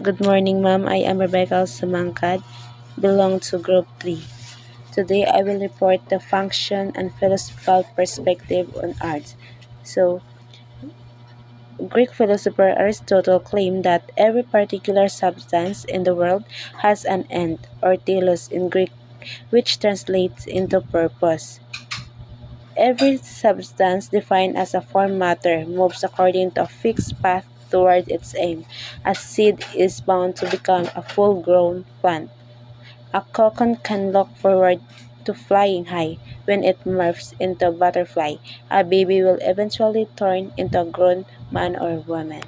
Good morning, ma'am. I am Rebecca Sumangkad, belong to Group 3. Today, I will report the function and philosophical perspective on art. So, Greek philosopher Aristotle claimed that every particular substance in the world has an end, or telos in Greek, which translates into purpose. Every substance defined as a form matter moves according to a fixed path toward its aim. A seed is bound to become a full-grown plant. A cocoon can look forward to flying high. When it morphs into a butterfly, a baby will eventually turn into a grown man or woman.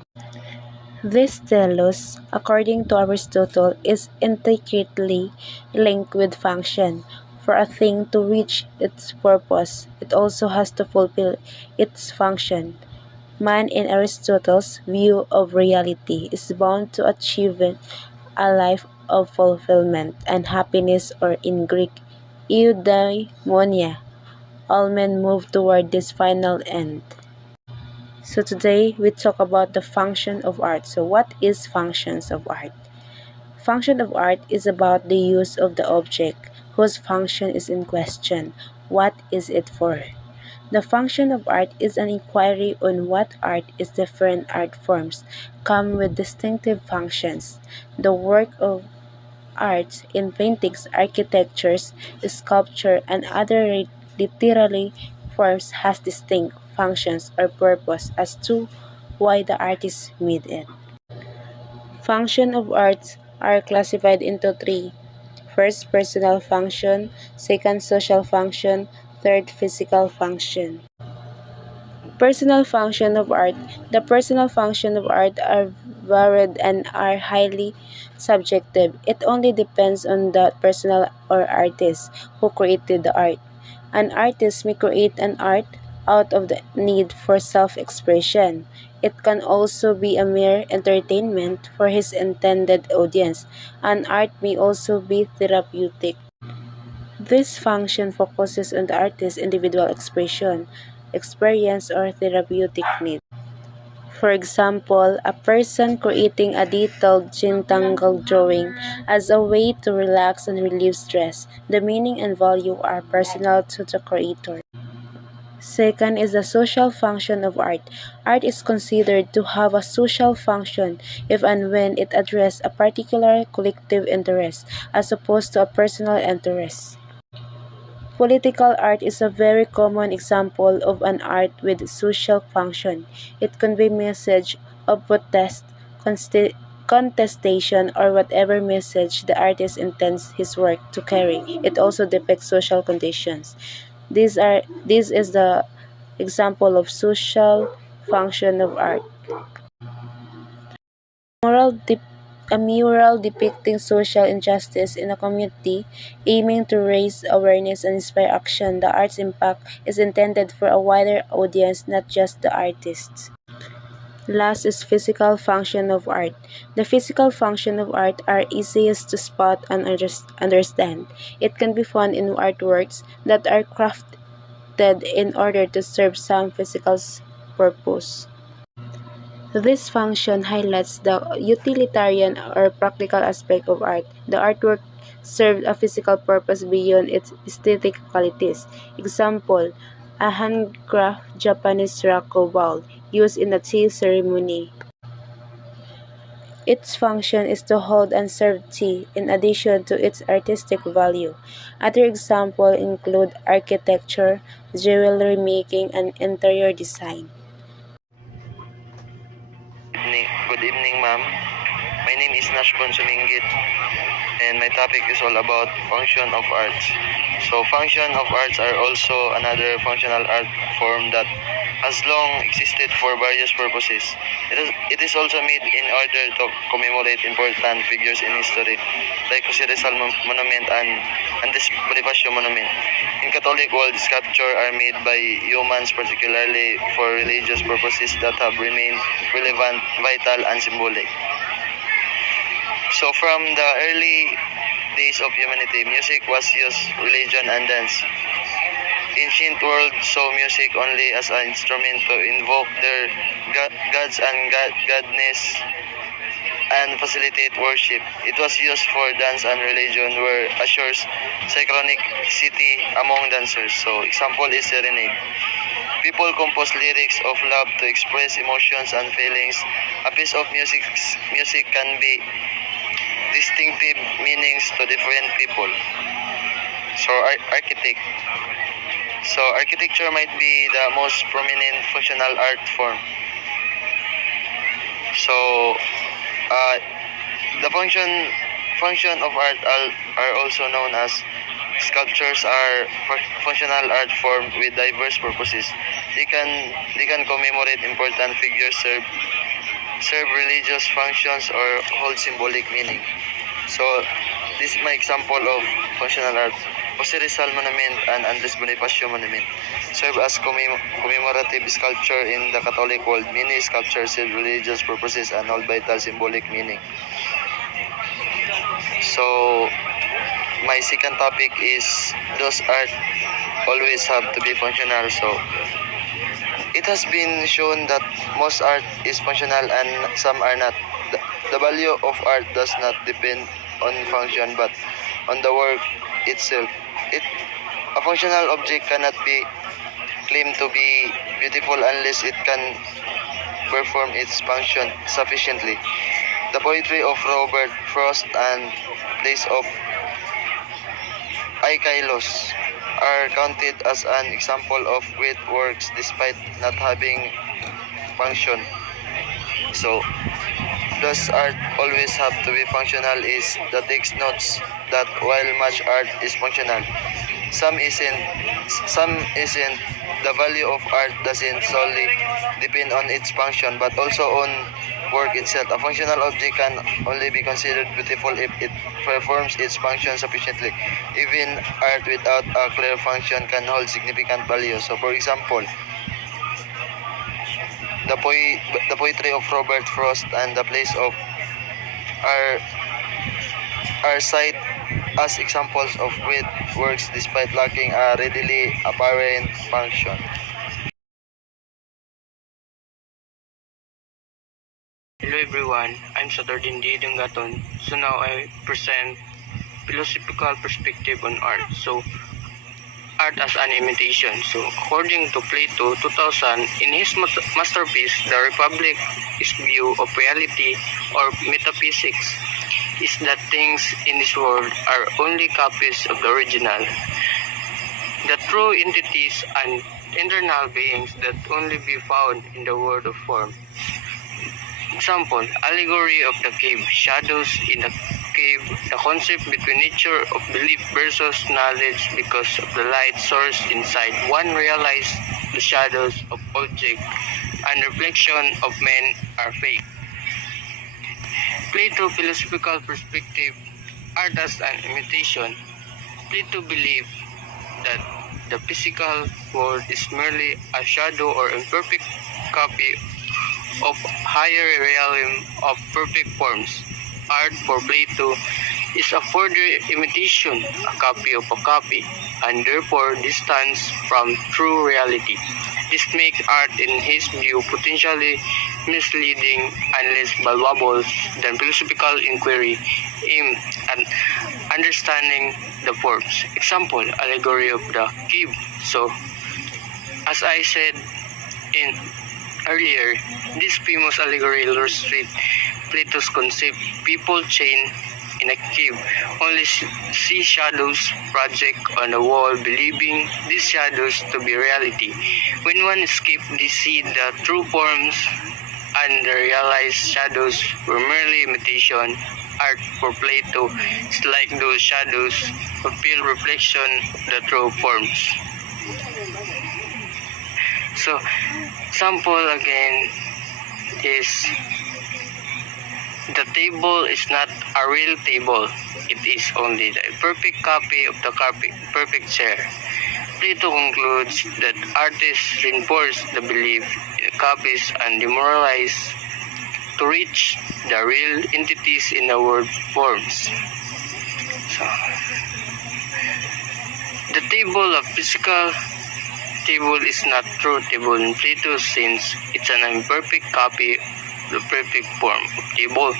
This telos, according to Aristotle, is intricately linked with function. For a thing to reach its purpose, it also has to fulfill its function. Man, in Aristotle's view of reality, is bound to achieve a life of fulfillment and happiness, or in Greek, eudaimonia. All men move toward this final end. So today we talk about the function of art. So what is functions of art? Function of art is about the use of the object whose function is in question. What is it for? The function of art is an inquiry on what art is. Different art forms come with distinctive functions. The work of arts in paintings, architectures, sculpture, and other literary forms has distinct functions or purpose as to why the artist made it. Functions of arts are classified into three. First, personal function; second, social function; third, physical function. Personal function of art. The personal function of art are varied and are highly subjective. It only depends on the personal or artist who created the art. An artist may create an art out of the need for self-expression. It can also be a mere entertainment for his intended audience. An art may also be therapeutic. This function focuses on the artist's individual expression, experience, or therapeutic need. For example, a person creating a detailed rectangle drawing as a way to relax and relieve stress. The meaning and value are personal to the creator. Second is the social function of art. Art is considered to have a social function if and when it addresses a particular collective interest as opposed to a personal interest. Political art is a very common example of an art with social function. It conveys message of protest, contestation, or whatever message the artist intends his work to carry. It also depicts social conditions. This is the example of social function of art. Mural dep- a mural depicting social injustice in a community, aiming to raise awareness and inspire action. The art's impact is intended for a wider audience, not just the artists. Last is physical function of art. The physical function of art are easiest to spot and understand. It can be found in artworks that are crafted in order to serve some physical purpose. This function highlights the utilitarian or practical aspect of art. The artwork served a physical purpose beyond its aesthetic qualities. Example, a handcrafted Japanese raku bowl used in a tea ceremony. Its function is to hold and serve tea in addition to its artistic value. Other examples include architecture, jewelry making, and interior design. Good evening, ma'am. My name is Nashbon Sumingit, and my topic is all about function of arts. So, function of arts are also another functional art form that has long existed for various purposes. It is also made in order to commemorate important figures in history, like Jose Rizal Monument and this Bonifacio Monument. In Catholic world, sculpture are made by humans, particularly for religious purposes that have remained relevant, vital, and symbolic. So from the early days of humanity, music was used, religion, and dance. Ancient world saw music only as an instrument to invoke their gods and goddess and facilitate worship. It was used for dance and religion where assures synchronicity among dancers. So example is serenade. People compose lyrics of love to express emotions and feelings. A piece of music can be distinctive meanings to different people. So architect. So architecture might be the most prominent functional art form. So uh, the function of art are also known as sculptures are functional art form with diverse purposes. They can commemorate important figures, serve religious functions, or hold symbolic meaning. So this is my example of functional art. Jose Rizal Monument and Andres Bonifacio Monument serve as commemorative sculpture in the Catholic world. Many sculptures serve religious purposes and hold vital symbolic meaning. So my second topic is, does art always have to be functional? So it has been shown that most art is functional and some are not. The value of art does not depend on function but on the work itself. A functional object cannot be claimed to be beautiful unless it can perform its function sufficiently. The poetry of Robert Frost and plays of Aikailos are counted as an example of great works despite not having function. So, does art always have to be functional is the text notes that while much art is functional, some isn't. The value of art doesn't solely depend on its function but also on work itself. A functional object can only be considered beautiful if it performs its function sufficiently. Even art without a clear function can hold significant value. So for example, the poetry of Robert Frost and the plays of are cited as examples of great works despite lacking a readily apparent function. Hello everyone, I'm Saturdin D. Dungaton. So now I present philosophical perspective on art. So, art as an imitation. So, according to Plato 2000, in his masterpiece, The Republic, his view of reality or metaphysics is that things in this world are only copies of the original. The true entities and internal beings that only be found in the world of form. Example, allegory of the cave, shadows in the cave, the concept between nature of belief versus knowledge because of the light source inside. One realize the shadows of object and reflection of men are fake. Plato philosophical perspective, art as an imitation. Plato believed that the physical world is merely a shadow or imperfect copy of higher realm of perfect forms. Art for Plato is a further imitation, a copy of a copy, and therefore distance from true reality. This makes art in his view potentially misleading and less valuable than philosophical inquiry aimed at understanding the forms. Example, allegory of the cave. So, as I said in earlier, this famous allegory illustrates Plato's concept. People chained in a cave only see shadows project on the wall, believing these shadows to be reality. When one escapes, they see the true forms and the realized shadows were merely imitation. Art for Plato is like those shadows, fulfill reflection of the true forms. So, sample again is the table is not a real table. It is only the perfect copy of the perfect chair. Plato concludes that artists reinforce the belief in copies and demoralize to reach the real entities in the world forms. So, the table of physical table is not true table in Plato's sense. It's an imperfect copy the perfect form of table,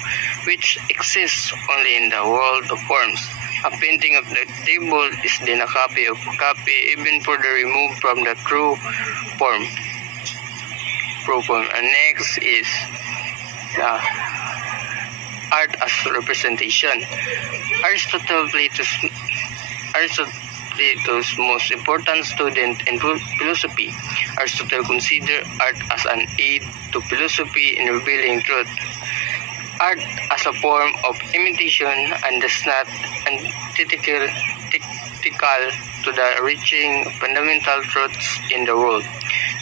which exists only in the world of forms. A painting of the table is then a copy of a copy, even further removed from the true form. And next is the art as representation. Aristotle's most important student in philosophy. Aristotle considered art as an aid to philosophy in revealing truth. Art as a form of imitation and does not antithetical to the reaching fundamental truths in the world.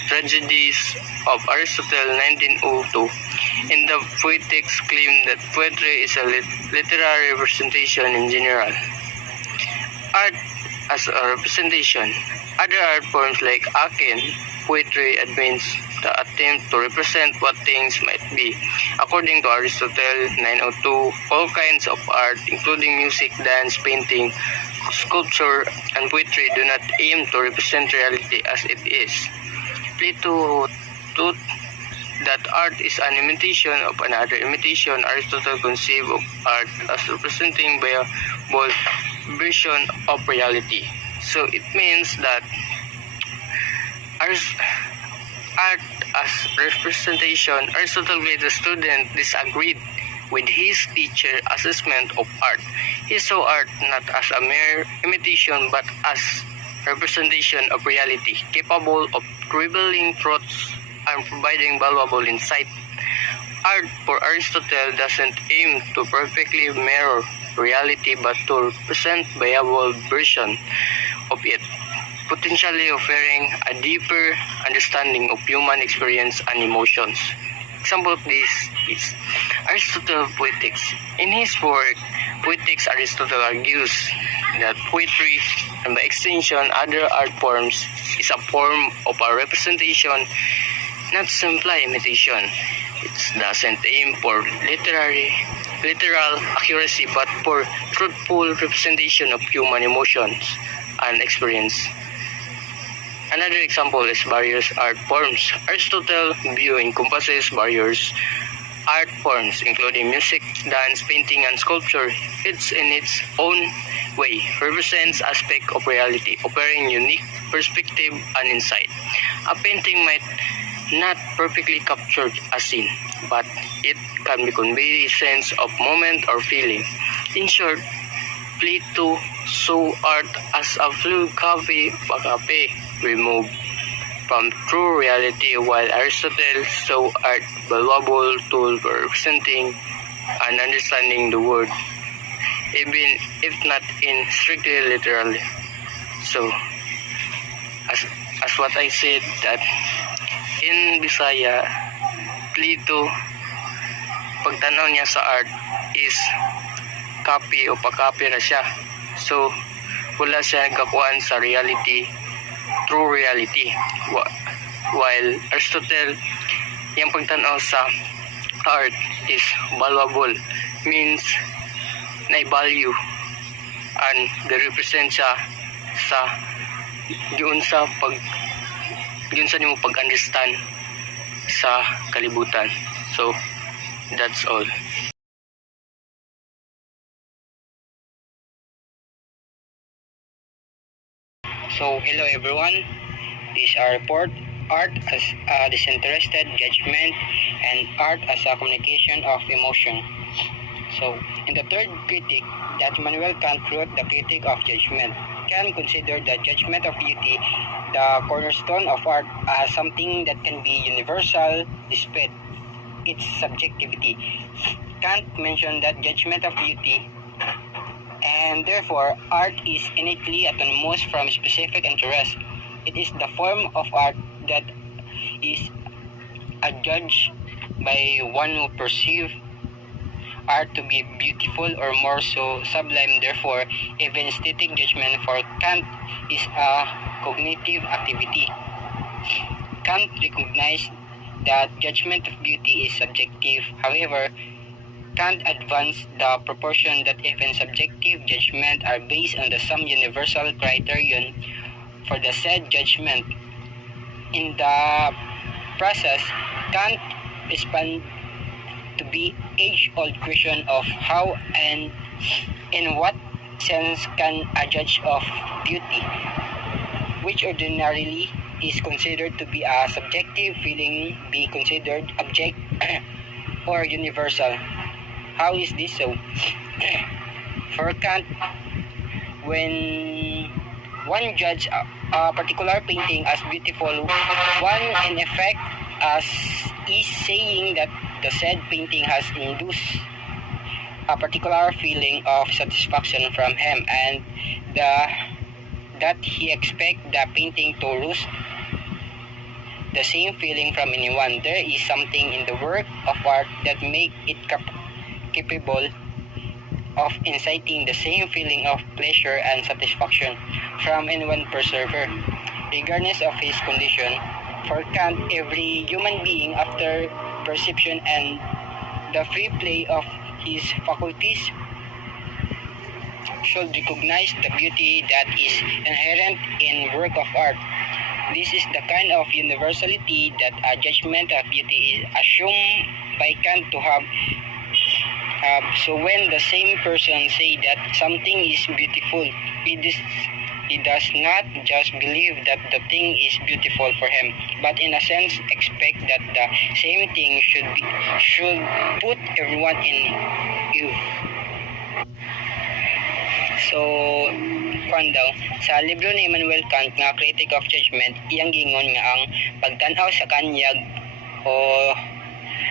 Tragedies of Aristotle 1902. In the Poetics claim that poetry is a literary representation in general. Art as a representation. Other art forms like Aken poetry admits the attempt to represent what things might be. According to Aristotle 902, all kinds of art, including music, dance, painting, sculpture, and poetry, do not aim to represent reality as it is. Plato taught that art is an imitation of another imitation. Aristotle conceived of art as representing viable version of reality. So it means that art as representation, Aristotle made the student disagreed with his teacher assessment of art. He saw art not as a mere imitation but as representation of reality, capable of revealing truths and providing valuable insight. Art for Aristotle doesn't aim to perfectly mirror reality but to present viable version of it, potentially offering a deeper understanding of human experience and emotions. Example of this is Aristotle Poetics. In his work, Poetics, Aristotle argues that poetry, and by extension other art forms, is a form of a representation, not simply imitation. It doesn't aim for literal accuracy but for truthful representation of human emotions and experience. Another example is various art forms. Aristotle view encompasses various art forms including music, dance, painting, and sculpture. Each in its own way represents aspect of reality, offering unique perspective and insight. A painting might not perfectly capture a scene, but it can be convey a sense of moment or feeling. In short, Plato saw art as a fluid copy of a copy removed from true reality, while Aristotle saw art valuable tool for representing and understanding the world, even if not in strictly literally. So, as what I said, that in Bisaya, Plato, pagtanaw niya sa art is copy o pa-copy na siya. So, wala siya nagkakuan sa reality, true reality. While Aristotle, yung pagtanaw sa art is valuable, means na-value and represent siya sa yun sa nimo pag-understand sa kalibutan. So, that's all. So, hello everyone. This is our report, Art as a Disinterested Judgment and Art as a Communication of Emotion. So, in the third critique that Immanuel Kant wrote, the Critique of Judgment, Kant considered the judgment of beauty the cornerstone of art as something that can be universal despite its subjectivity. Kant mentioned that judgment of beauty and therefore art is innately autonomous from specific interest. It is the form of art that is adjudged by one who perceives art to be beautiful or more so sublime. Therefore, even aesthetic judgment for Kant is a cognitive activity. Kant recognized that judgment of beauty is subjective. However, Kant advanced the proposition that even subjective judgment are based on some universal criterion for the said judgment. In the process, Kant to be age-old question of how and in what sense can a judge of beauty, which ordinarily is considered to be a subjective feeling, be considered object or universal? How is this so? For Kant, when one judges a particular painting as beautiful, one in effect as is saying that the said painting has induced a particular feeling of satisfaction from him, and that he expects the painting to rouse the same feeling from anyone. There is something in the work of art that make it capable of inciting the same feeling of pleasure and satisfaction from any one perceiver, regardless of his condition. For Kant, every human being, after perception and the free play of his faculties, should recognize the beauty that is inherent in work of art. This is the kind of universality that a judgment of beauty is assumed by Kant to have. So when the same person say that something is beautiful, he does not just believe that the thing is beautiful for him, but in a sense expect that the same thing should put everyone in view. So, kwan daw, sa libro ni Immanuel Kant nga Critic of Judgment, iyang gingon nga ang pagtan-aw sa kanyag o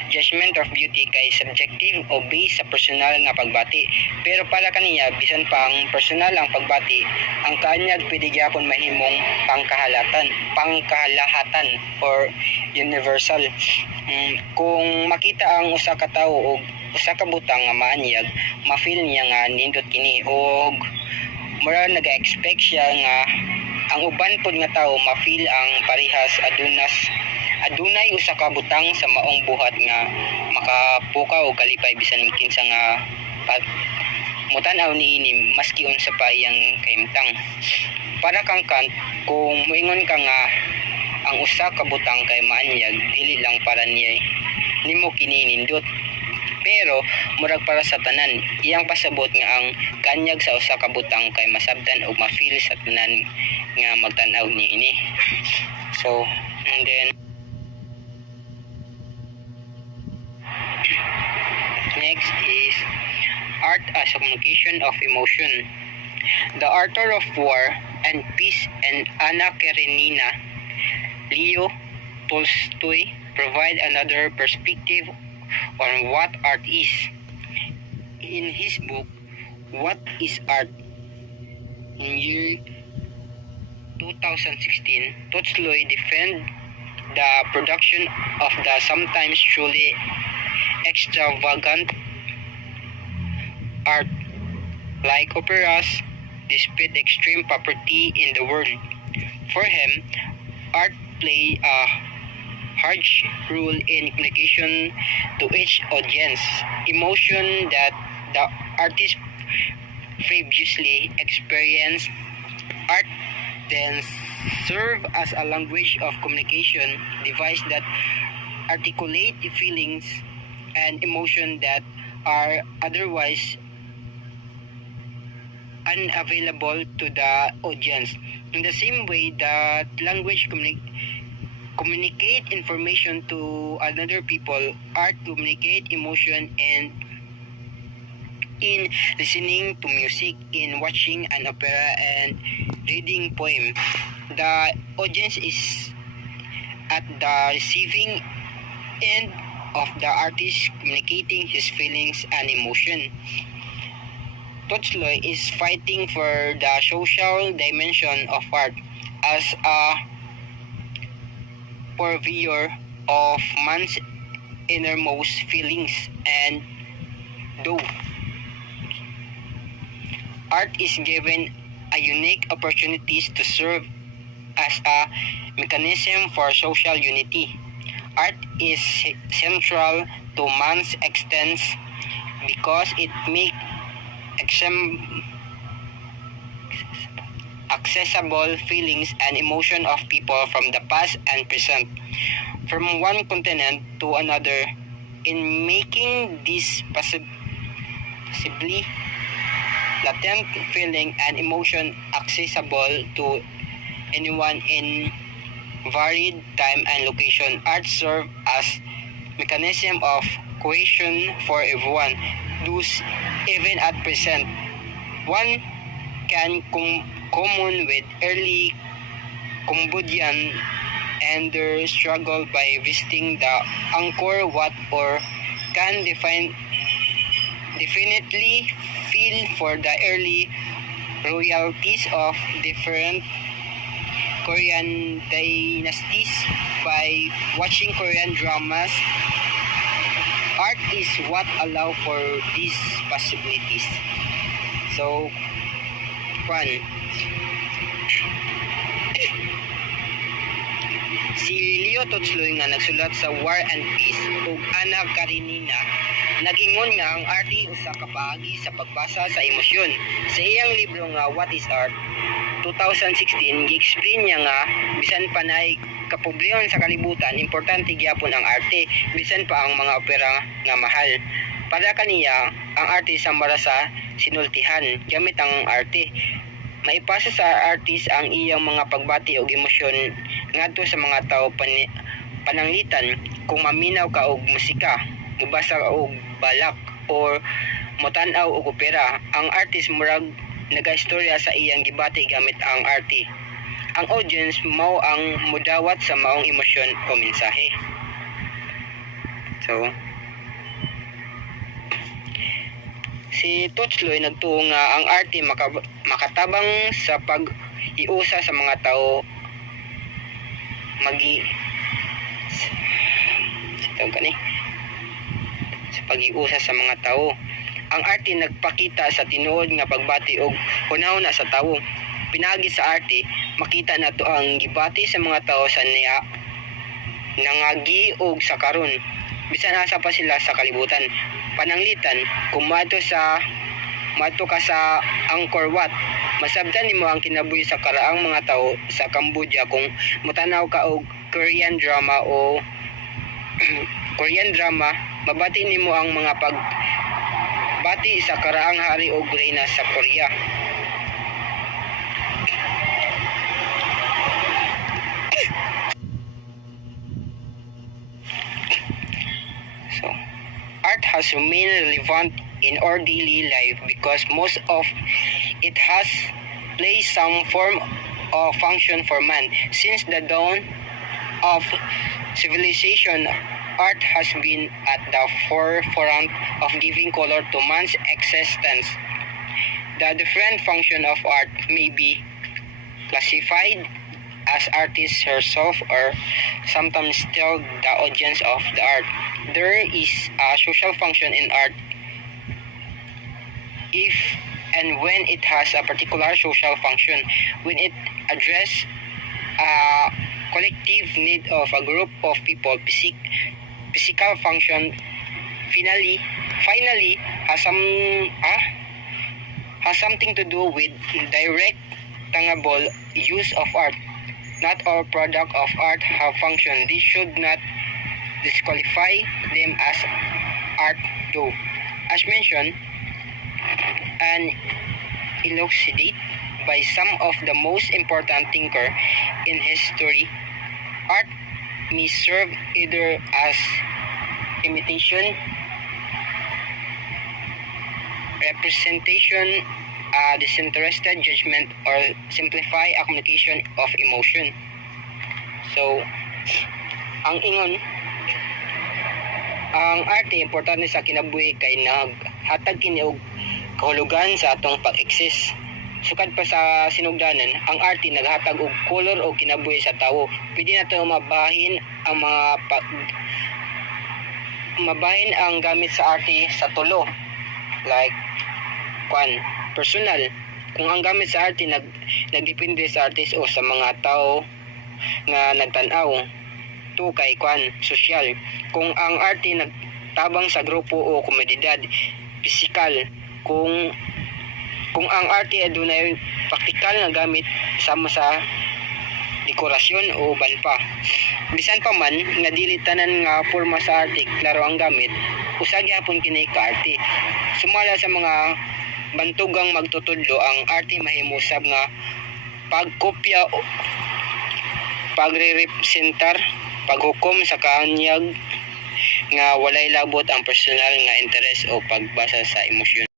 judgment of beauty kay subjective o based sa personal nga pagbati. Pero para kaniya, bisan pa ang personal ang pagbati, ang kanyag pwede gyapon mahimong pangkahalahatan or universal. Kung makita ang usa ka tawo og usa ka butang nga maanyag, ma-feel niya nga nindot kini og mura naga-expect siya nga ang uban pod nga tawo ma-feel ang parehas adunay usa ka butang sa maong buhat nga makapukaw o kalipay bisan kinsa nga mutan-aw niini maski unsa pa iyang kahimtang. Para kang Kant, kung moingon ka nga ang usa ka butang kay maanyag, dili lang para niya nimo kini nindot, pero murag para sa tanan. Iyang pasabot nga ang kanyag sa usa ka butang kay masabtan og ma-feel sa tanan nga magtan-aw niini. So, and then next is art as a communication of emotion. The author of War and Peace and Anna Karenina, Leo Tolstoy, provide another perspective on what art is. In his book, What is Art? In year 2016, Tolstoy defended the production of the sometimes truly extravagant art like operas despite extreme poverty in the world. For him, art play a huge role in communication to each audience. Emotion that the artist previously experienced, art then serve as a language of communication device that articulate feelings and emotion that are otherwise unavailable to the audience. In the same way that language communicate information to another people, art communicate emotion and in listening to music, in watching an opera and reading poem. The audience is at the receiving end of the artist communicating his feelings and emotion. Tolstoy is fighting for the social dimension of art as a purveyor of man's innermost feelings, and though art is given a unique opportunities to serve as a mechanism for social unity, art is central to man's existence because it makes accessible feelings and emotion of people from the past and present, from one continent to another. in making this possibly latent feeling and emotion accessible to anyone in varied time and location. Art serve as mechanism of cohesion for everyone, thus even at present. One can common with early Cambodian and their struggle by visiting the Angkor Wat, or can definitely feel for the early royalties of different Korean dynasties by watching Korean dramas. Art is what allow for these possibilities. So, one, si Leo Tolstoy nga nagsulat sa War and Peace ug Anna Karenina, nagingon nga ang arte usa ka paagi sa pagbasa sa emosyon. Sa iyang libro nga What is Art 2016, gi-explain niya nga bisan pa nay kapoblehon sa kalibutan, importante gyapon ang arte, bisan pa ang mga opera nga mahal. Para kaniya, ang arte samara sa sinultihan gamit ang arte. Maipasa sa artist ang iyang mga pagbati o emosyon ngadto sa mga tao pananglitan. Kung maminaw ka og musika, mubasa ka og balak, or motan-aw og opera, ang artist murag nagaistorya sa iyang gibati gamit ang arte. Ang audience mao ang mudawat sa maong emosyon o mensahe. So, si Tolstoy nagtuo nga ang arte makatabang sa pag-iusa sa mga tao sa pag-iusa sa mga tao. Ang arte nagpakita sa tinuod nga pagbati og hunahuna sa tawo. Pinagi sa arte, makita nato ang gibati sa mga tao sa niya nangagi og sa karon. Bisan asa pa sila sa kalibutan. Pananglitan, kung mato ka sa Angkor Wat, masabtan nimo ang kinabuhi sa karaang mga tao sa Cambodia kung mutanaw ka og Korean drama o Korean drama, mabati nimo ang mga pagbati sa karaang hari o reyna sa Korea. So, art has remained relevant in our daily life because most of it has played some form of function for man. Since the dawn of civilization, art has been at the forefront of giving color to man's existence. The different function of art may be classified as artist herself or sometimes still the audience of the art. There is a social function in art if and when it has a particular social function, when it addresses a collective need of a group of people. Physical function finally has something to do with direct tangible use of art. Not all product of art have function. This should not disqualify them as art though. As mentioned and elucidated by some of the most important thinkers in history, art may serve either as imitation, representation, disinterested judgment, or simplify a communication of emotion. So, ang ingon, ang arte importante sa kinabuhi kay naghatag kini og kahulugan sa atong pag-exist. Sukad pa sa sinugdanan, ang arte naghatag og kolor o kinabuhi sa tawo. Pwede na ito mabahin ang gamit sa arte sa tulo. Like, personal. Kung ang gamit sa arte nagdepende sa artist o sa mga tao nga nagtanaw. Kay social. Kung ang arte nagtabang sa grupo o komunidad, physical. Kung ang arte adunay praktikal nga gamit sama sa dekorasyon o uban pa. Bisan pa man nga dili tanan nga porma sa arte klaro ang gamit, usa gyapon kini ka arte. Sumala sa mga bantugang magtutudlo, ang arte mahimusab nga pagkopya o pagre-representar, paghukom sa kaanyag nga walay labot ang personal nga interes o pagbasa sa emosyon.